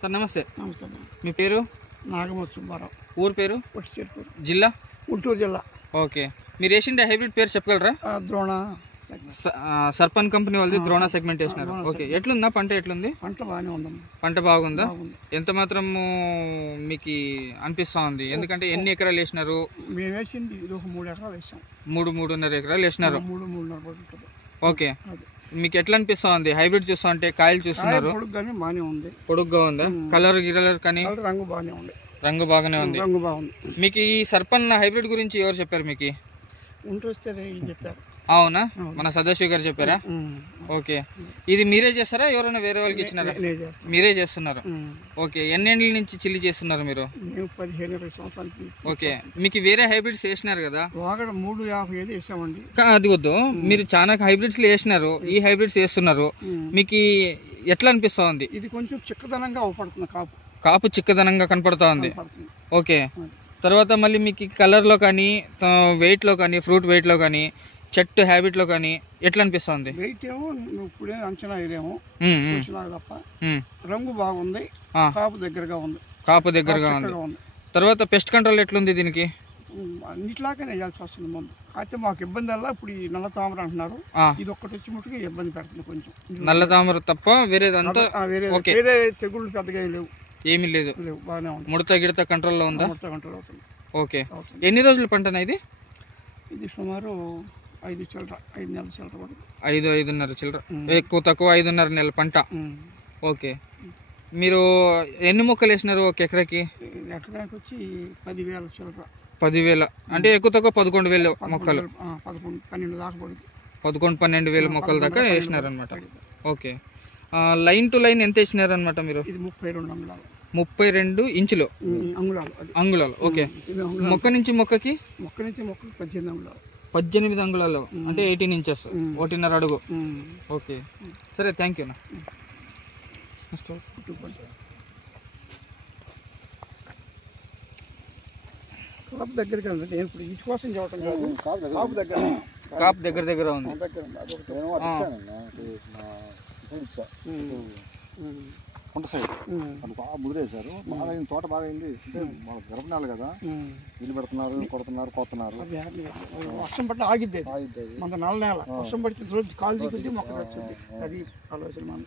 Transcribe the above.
Sir నమస్తే. నమస్తే. మీ పేరు? నాగమూర్తి సుబ్బారావు. ఊరు పేరు? పొట్టిచెరుకూరు. జిల్లా? గుంటూరు జిల్లా. ఓకే. మీరు వేసిండే హైబ్రిడ్ పేరు చెప్పగలరా? ద్రోణ సర్పన్ కంపెనీ వాళ్ళది ద్రోణ సెగ్మెంట్ వేసినారు. ఓకే, ఎట్లుందా పంట? ఎట్లుంది పంట? బాగానే ఉందమ్మా. పంట బాగుందా? ఎంత మాత్రం మీకు అనిపిస్తా ఉంది? ఎందుకంటే ఎన్ని ఎకరాలు వేసినారు? మేము వేసింది ఇది ఒక 3 ఎకరాలు వేసాం. 3.5 ఎకరాలు వేసినారు. 3.5 ఉంటుంది. ఓకే, మీకు ఎట్లా అనిపిస్తా ఉంది హైబ్రిడ్ చూస్తా అంటే? కాయలు చూస్తున్నారు, బాగానే ఉంది. పొడుగ్గా ఉందా? కలర్ గిరలర్ కానీ రంగు బాగానే ఉంది. రంగు బాగానే ఉంది. రంగు బాగుంది. మీకు ఈ సర్పన్ హైబ్రిడ్ గురించి ఎవరు చెప్పారు మీకు? ఇంట్రెస్ట్ చెప్పారు. అవునా? మన సదాశివ్ గారు చెప్పారా? ఓకే. ఇది మీరే చేస్తారా, ఎవరైనా వేరే వాళ్ళకి ఇచ్చినారా? మీరే చేస్తున్నారు. ఓకే, ఎన్నేళ్ళ నుంచి చిల్లి చేస్తున్నారు మీరు? 15-20 సంవత్సరాలు. ఓకే, మీకు వేరే హైబ్రిడ్స్ వేసినారు కదా? 3.55 వేసామండి. అది వద్దు, మీరు చాలా హైబ్రిడ్స్ వేసినారు, ఈ హైబ్రిడ్స్ వేస్తున్నారు, మీకు ఎట్లా అనిపిస్తా ఉంది? ఇది కొంచెం చిక్కదనంగా అవపడుతుంది. కాపు చిక్కదనంగా కనపడతా ఉంది. ఓకే, తర్వాత మళ్ళీ మీకు కలర్లో కానీ, వెయిట్లో కానీ, ఫ్రూట్ వెయిట్లో కానీ, చెట్టు హ్యాబిట్లో కానీ ఎట్లా అనిపిస్తుంది? వెయిట్ ఏమో ఇప్పుడే అంచనా వేయలేము తప్ప రంగు బాగుంది. కాపు దగ్గరగా ఉంది. తర్వాత పెస్ట్ కంట్రోల్ ఎట్లుంది దీనికి? అన్నిట్లాగానే వేయాల్సి వస్తుంది ముందు. అయితే మాకు ఇబ్బంది వల్ల ఇప్పుడు ఈ నల్ల తామర అంటున్నారు, ఇది ఒక్కటి వచ్చి ముట్టుగా ఇబ్బంది పెడుతుంది కొంచెం. నల్ల తామర తప్ప వేరేదంతా వేరే తెగుళ్ళు పెద్దగా లేవు. ఏమీ లేదు, బాగానే ఉంది. ముడత గిడత కంట్రోల్లో ఉందా? కంట్రోల్ అవుతుంది. ఓకే, ఎన్ని రోజుల పంటనా ఇది? ఇది సుమారు 5 నెలల చిల్లర పడుతుంది. 5-5.5 చిల్లర, ఎక్కువ తక్కువ 5.5 నెలల పంట. ఓకే, మీరు ఎన్ని మొక్కలు వేసినారు ఒక ఎకరాకి? ఎకరాకి వచ్చి 10,000 చిల్లర. 10,000 అంటే ఎక్కువ తక్కువ 11,000 మొక్కలు. 12 దాకా పడుతుంది. 11-12,000 మొక్కల దాకా వేసినారు అనమాట. ఓకే, లైన్ టు లైన్ ఎంత వేసినారు అనమాట మీరు? ఇది 32 అంగుళాలు. 32 ఇంచులు అంగుళాలు. ఓకే, మొక్క నుంచి మొక్కకి 18 అంగుళాలు. 18 అంగుళాలు అంటే 18 ఇంచెస్, 1.5 అడుగు. ఓకే, సరే, థ్యాంక్ యూ. కాపు దగ్గరగా ఉంది. ఇప్పుడు ఇటు కోసం చెప్పడం కాదు, కాపు దగ్గర ఉంది. కొంట సైడ్ అది బాగా ముదిరేశారు. బాగా అయింది, తోట బాగా అయింది. అంటే వాళ్ళ గర్భనాలు కదా, నీళ్ళు పెడుతున్నారు, కొడుతున్నారు, కోతున్నారు. వర్షం పట్ల ఆగిద్ది. మన 4 నెలల వర్షం పడితే రోజు కాలు దిగుద్ది, మొక్క వచ్చింది. అది ఆలోచన మనం.